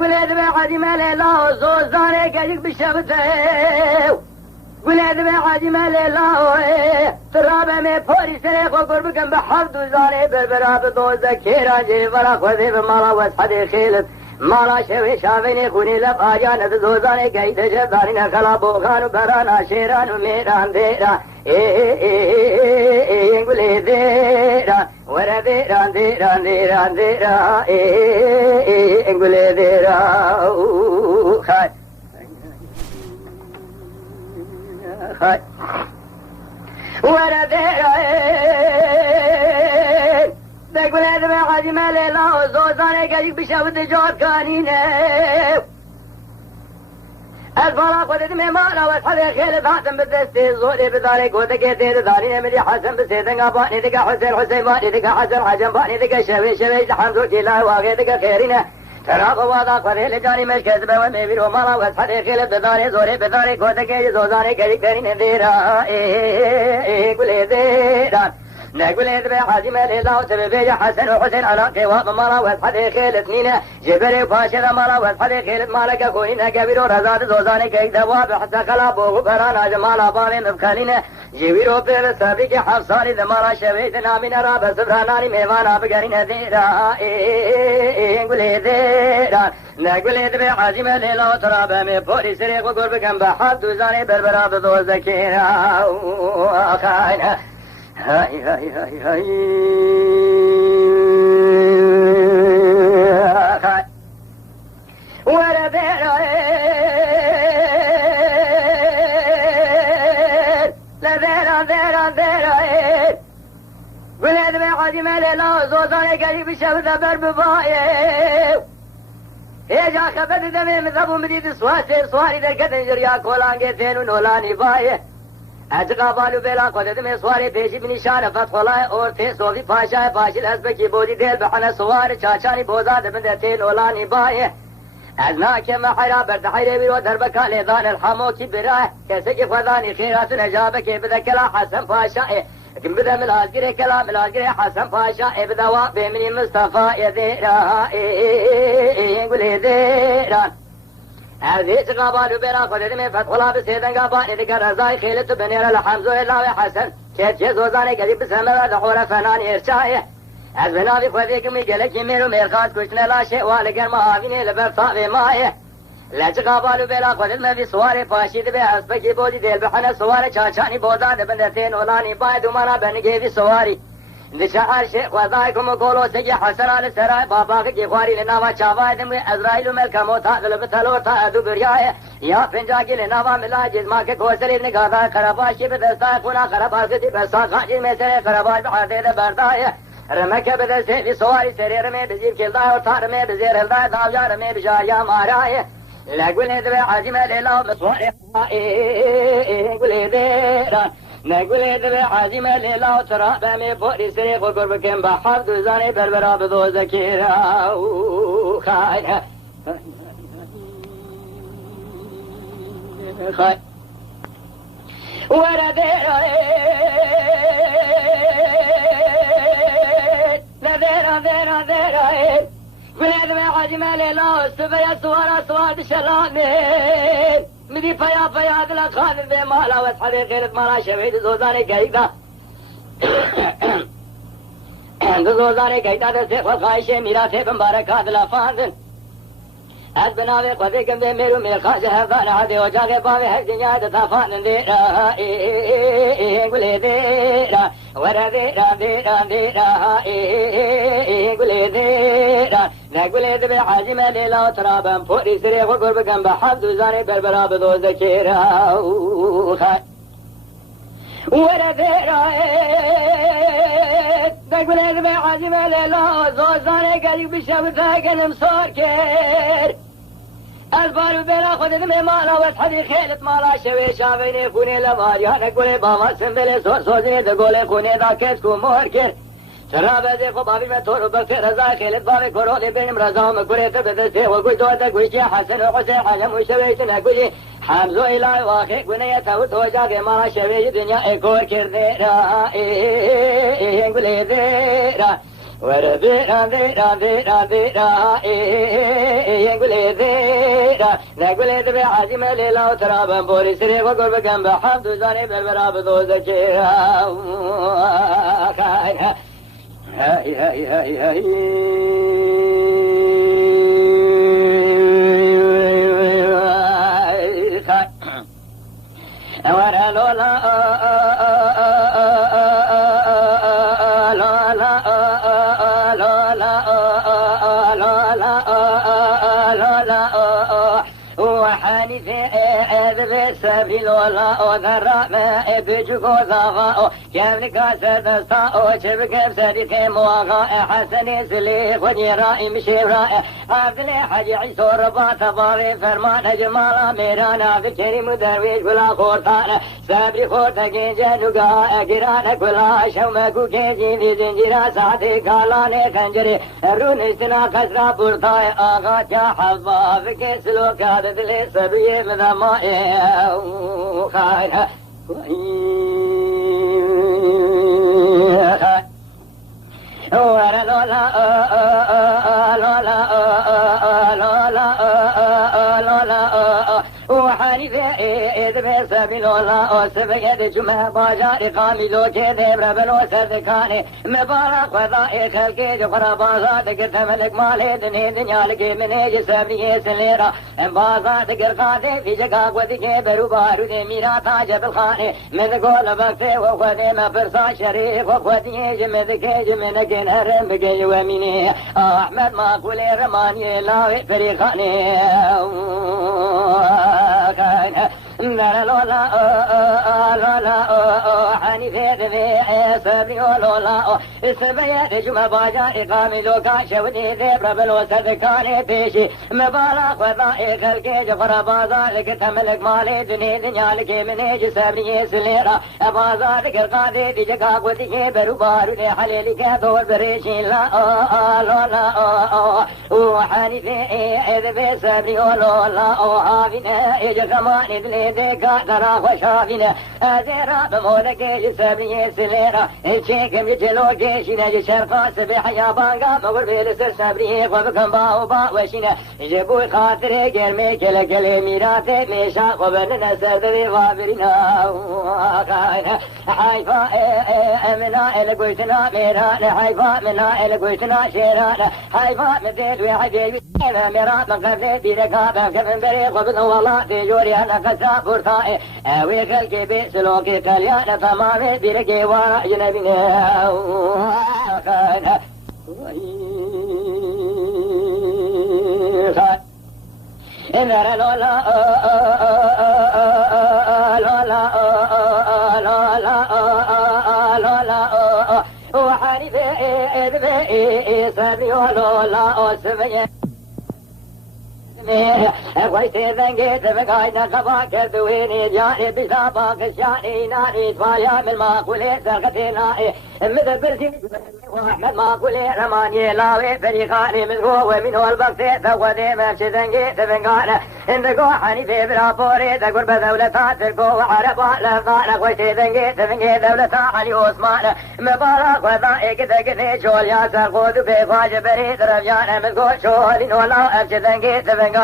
ولاد بعدي ما لا زوزاني كاجك بشبته ولاد بعدي ما لا تراب مي فوري سريق وقربكم بحفظ وزاني بالبراب دوز كيرا جي فرق وذيب مالا واسحدي خيلت مالا شوي شافيني خوني لب آجان بزوزاني كايد جدارين خلا بوغان برانا شيران وميران ديران قولي ديران ورا ديران ديران ديران ديران قولي ديران خاي خاي ورا ديران تقول هذا ما قادي ما ليلا وزوزاني قاعد بشوت جار كانينه الفراق ودمي مالا واسحب خيل فاتم بالدستي زوري بدارك ودقيتي داري مدي حسن بسيدنا باني دقا حسين حسين باني دقا حسن حجم باني دقا شوي شوي حمزو جلا واغي دقا خيرنا تراق وواضاق ودهل جاني مش كذبه وميبير ومالا واسحب خيل بداري زوري بدارك ودقيتي زوزاني قاعد كارين ديرا قولي ديرا نقول إذا حاجي مالي لا وتبي حسن وحسين على قوام مالا واسحد خيل اثنين جبري وباشر مالا واسحد خيل مالك كونين كبير ورزاد زوزاني كي دواب حتى خلابو برانا جمالا بالي مبخالين جبيرو بير سابق حفصاني دمالا شويتنا من راب سبراناني ميوانا بقرين ديرا نقول ديرا نقول إذا حاجي مالي لا وتراب مي بوري سريق وقربكم بحد وزاني بربراب دوزكينا وخاينا هاي هاي هاي هاي هاي ولا لا ولاد بعدي ما لا زوزاني قريب الشبذة بربباية هيجا خبت دمي مذهبو مديد سواسي سواري در كتن جريا كولانجي ثين ونولاني باية اجقا بالو بلا قدد میں سوارے پیشی بنشان فتح اللہ اور تھے صوفی پاشا پاشل حسب کی بودی دل بحنا سوار چاچانی بوزاد بندتے نولانی بائے ازنا کے محرا بردحیرے بیرو دربکا لیدان الحمو کی برائے کیسے کی خدانی خیرات نجاب کے بدکلا حسن پاشا کم بدا ملازگر کلام ملازگر حسن پاشا ابدا وابے منی مصطفی دیرا گلے دیرا هذه قابلوا بلا قدر من فتح الله بسيدن قاباني ذكر رزاي خيلت بنير الحمز الله حسن كيف جزوزاني قريب بسمه دخول فناني ارشايه أزبنا في خوذيكم يجلك يميرو ميرخات كشنا لا شيء والقر معاويني لبرطاء مايه لج قابلوا بلا قدر ما في سواري فاشيد بحسبكي بودي ديل بحنا سواري چاچاني بوزاد بندتين ولاني بايد ومانا بنجي في سواري نشعر شيخ وذاكم قولوا سجي حسن على السراي باباك جيخواري لناوا چاواي دم ازرائيل ملك موتا لبتلور تا ادو برياي يا فنجاكي لناوا ملا جسماك كوسري نگادا خراباشي بدستا كنا خراباشي بسا خاجي مسر خراباش بحاده برداي رمك بدسه في سواري سرير में بزير كلدا और थार में بزير हलदा दावजार में बिजाया मारा है लगुल दे आजिम ले लो مسواري गुल दे نقول إذا عازم ليلا وترى بامي فوري سريق وقربكم بحفظ وزاني بربرا بذو زكيرا وخايا خاي ورا ديرا لا ديرا ديرا ديرا قل إذا عازم ليلا والسبيا سوارا سوار بشلامين مدي فيا فيا دل خالد بمالا واسحبي غيرت مالا شويد زوزاني قيدا زوزاني قيدا دسيخ والخايشة ميراثي بمباركات الافاندن از بناوي قذيكم دي ميرو مير خاجة هفان عدي وجاغي باوي حق دنيا دتافان ديرا قولي ديرا ورا ديرا ديرا ديرا قولي ديرا نقولي دبي حاجم ليلا وترابا فوري سريق وقربكم بحفظ وزاني بربرا بذو زكيرا ورا ديرا نقولي دبي حاجم ليلا وزوزاني قريب بشبتا قدم صار كير البارو بلا خدد میں مالا واسحدی خیلت مالا شوی شاوینی خونی لباجی نقولي بابا سنبلی سوزنی دگولی خونی دا کس کو مہر کر شراب ذي خبابي متور بكر رزاق خلد بابي كرولي بينم رزاهم كريت بدسي وقوي دوتا قويشي حسن وحسين حجم وشويتنا قوي حمزو إلهي واخي قنية توت وجاقي مالا شوي دنيا اكور كرديرا قولي ديرا وربيرا ذيرا ذيرا ذيرا يقول ذيرا نقول ذي عزيم ليلة وترابا بوري سري وقرب جنب حمد زاري بالبراب دوزة جيرا هاي هاي هاي هاي ورا لولا سبيل لولا وذرا ما بيجو ذا كم كاسر دستا شبك بسديك مواغا حسن سليخ ونيرائي مشيرائي عبد الحاج عيسى رباط باري فرمان جمال ميرانا بكري مدرويش ولا خورتان سبري خورتا جنوغا اجرانا كلا شومكو كيجي في زنجيرا ساعتي كالاني خنجري رون استنا كسرا بورتاي آغا جاحظا بكي سلوكا دلي سبيه مذمائي خايا ورا لولا لولا لولا لولا وحنيفة إذ بسبيل الله سبيد جمع باجار قاملو كذب ربلو سردكاني مبارك وضائق الكيج قربازات قرت ملك مالي دنيا لكي منيج سبيه سليرا بازات قرقاتي في جقاق وذكي بروبارو دي ميرا تاج بالخاني مذقول بكتي وخذي مفرسا شريف وخذي جمذكي جمنك هرم بكي وميني أحمد ما قولي رماني لاوي فريقاني لا لولا لولا حنيفة ذي سبي لولا سبيت جمع باجا إقامي لوكا شوني ذي بربلو سدكاني بيشي مبالغ وضائق الكيج قربازا لك تملك مالي دنيا لك منيج سبني سليرا بازا ذكر قادي دي جقاق ودي بروبارو دي حليلي كثور بريشي لا لولا وحنيفة ذي سبي لولا حافنا إجقماني دلي ديكا ترى وشافنا أزيرا بمولك جسابي سليرا الشيكم يجلو جيشنا جشرقا سبح يا بانقا مقر بيلسر سابريه وبكم باو باوشنا جبوي خاطري قرمي كلا كلا ميراتي ميشا وبننا سردري غابرنا حيفا منا القويتنا ميران حيفا منا القويتنا شيران حيفا مثل وحدي ميرات من قبل بيركا بكفن بريق وبن والله تجوري أنا كسا فرطائي ويك الكبي سلوكي كاليانا تمامي بيركي ورا جنبنا كان إذا لولا لولا لولا لولا وحارب إذ سبي لولا سبي ويتي ذنقيت بقايدة قباك دويني جاني بساباك شاني ناني تفاليا من ماقولي سرقتي نائي مثل برسي واحمد ماقولي رماني لاوي فريقاني من هو ومنه البقسي تقودي ماشي ذنقيت بقايدة اندقو حنيفي برابوري تقرب دولتا تركو وعربا لفقانك ويتي ذنقيت بقايد دولتا علي عثمان مبارك وضائق ذقني شول ياسر قودو بفاج بريد رفيان مذقو شولين ولا أفش ذنقيت بقايدة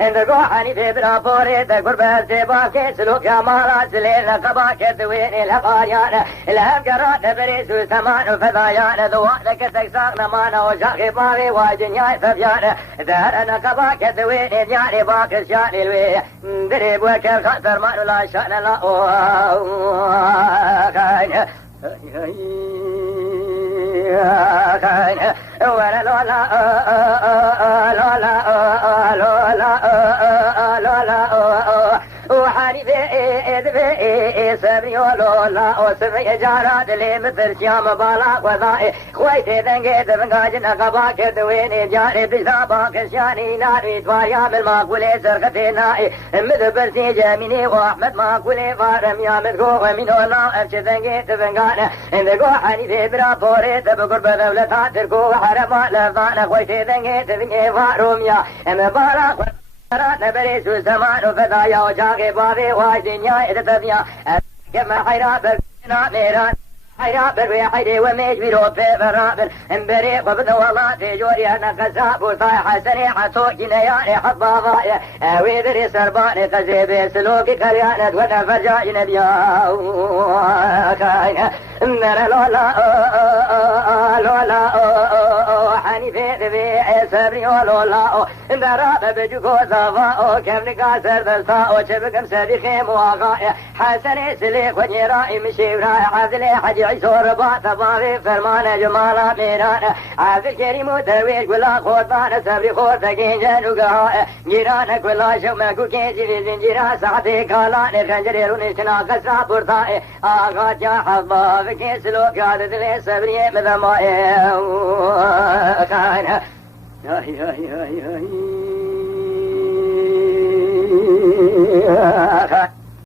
اندقو حنيفي برابوري تقرب السباكي سلوك يا مالا سليل قباك دويني الهقاريان الهقرات بريسو سمان فضايان ذوانك تكساق نمانا وشاقي باغي واجنياي سفيان دهرنا قباك دويني دياني باك شاني الوي دريب وكر خطر مانو لا شان لا كاين كاين ولا لولا لولا لولا لولا وحارب سبي لولا وسبي جارات لي مثل شام بالا وضائي خويتي ذنقيت بنقاجنا قباك دويني جاري بساباك شاني ناري تواريا بالماقولي سرقتي نائي مثل برسي جاميني واحمد ماقولي فارم يا مذقو ومن الله افش ذنقيت بنقانا اندقو حنيفي برابوري تبقرب دولتا تركو وحرما لفانا خويتي ذنقيت بنقي فاروم يا مبارك نبريسو زمان وفضايا وشاقي باغي واجدين يا إذا تبيا كما حيرا بكنا ميران حيرابر ويحيدي وميجبرو في برابر امبري وبدو والله تجوري انا قساب وطايحة سريعة توجي نياني حبابايا ويدري سرباني قزيبي سلوكي كريانة وانا فرجاي نبيا كاينة نرى لولا لولا حنيفي ذبي سبري ولولا نرى بجوكو زفاء كم نقاسر دلساء شبكم سديخي مواقايا حسني سليك ونيرائي مشي براي حزلي حجي عيسور بات بابي فرمان جمالا ميرانا عبد الكريم ودرويش ولا خوربان سبري خور تكين جنوقها جيرانك ولا شمكو كيسي في زنجيرا ساعتي كالاني خنجريرو نشنا قصا برطائي آغات يا حباب كيس لوك عدد لي سبري مذمائي كان هاي